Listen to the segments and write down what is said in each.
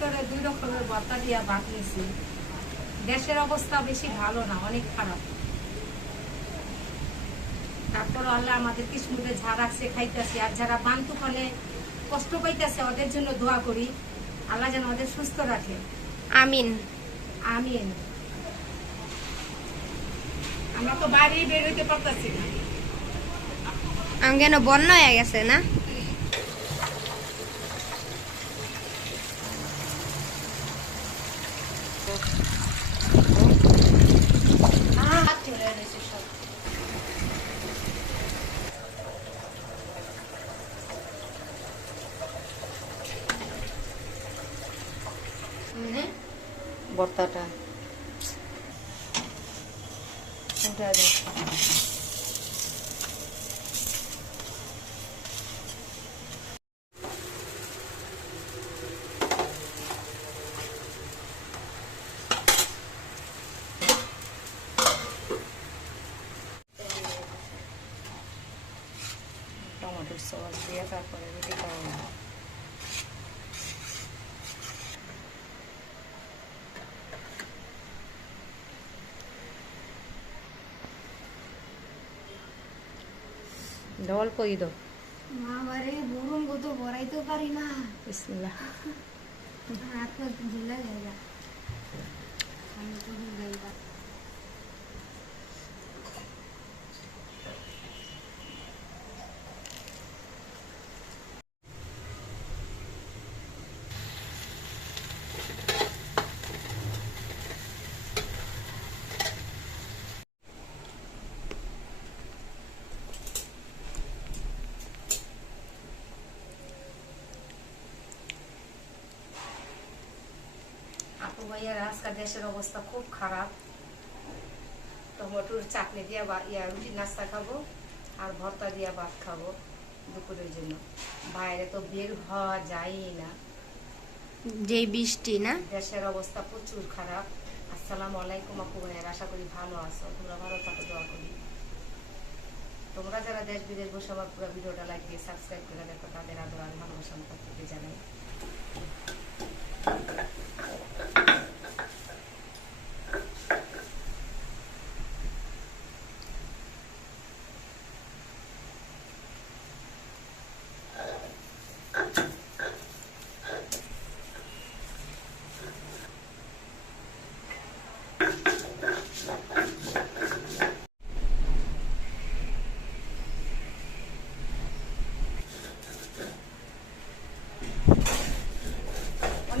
ভিতরে দুই রকমের ভর্তা দিয়া ভাত নিয়েছি দেশের অবস্থা বেশি ভালো না অনেক খারাপ। তারপর আল্লাহ আমাদের কিসমুদে যা রাখছে খাইতেছে। আর যারা বান্তু ফলে কষ্ট পাইতেছে ওদের জন্য দোয়া করি। আল্লাহ যেন ওদের সুস্থ রাখে। আমিন। আমিন। আমরা তো বাইরেই বের হইতে পারতেছি না। আমি কেন বন্যা হয়ে গেছে না? রয়েছে সব ভর্তাটা hot sauce we have for everything all डॉल माँ बारे बुरुम को तो बराई तो पारी ना बिस्मिल्लाह हाथ में जिला जाएगा हम तो भी गई बात ভাইয়ার আজকাল দেশের অবস্থা খুব খারাপ। টমেটোর চাটনি দিয়ে বা ইয়া রুটি নাস্তা খাব আর ভর্তা দিয়ে ভাত খাব দুপুরের জন্য। বাইরে তো বের হওয়া যায়ই না। যে বৃষ্টি না? দেশের অবস্থা প্রচুর খারাপ। আসসালামু আলাইকুম আপু ভাইয়ার আশা করি ভালো আছো। তোমরা ভালো থাকো দোয়া করি। তোমরা যারা দেশ বিদেশ বসে আমার পুরো ভিডিওটা লাইক দিয়ে সাবস্ক্রাইব করে দেখো তাদের আদর আর ভালোবাসা আমি জানাই।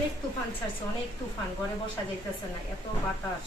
অনেক তুফান ছাড়ছে অনেক তুফান ঘরে বসা যাইতেছে না এত বাতাস।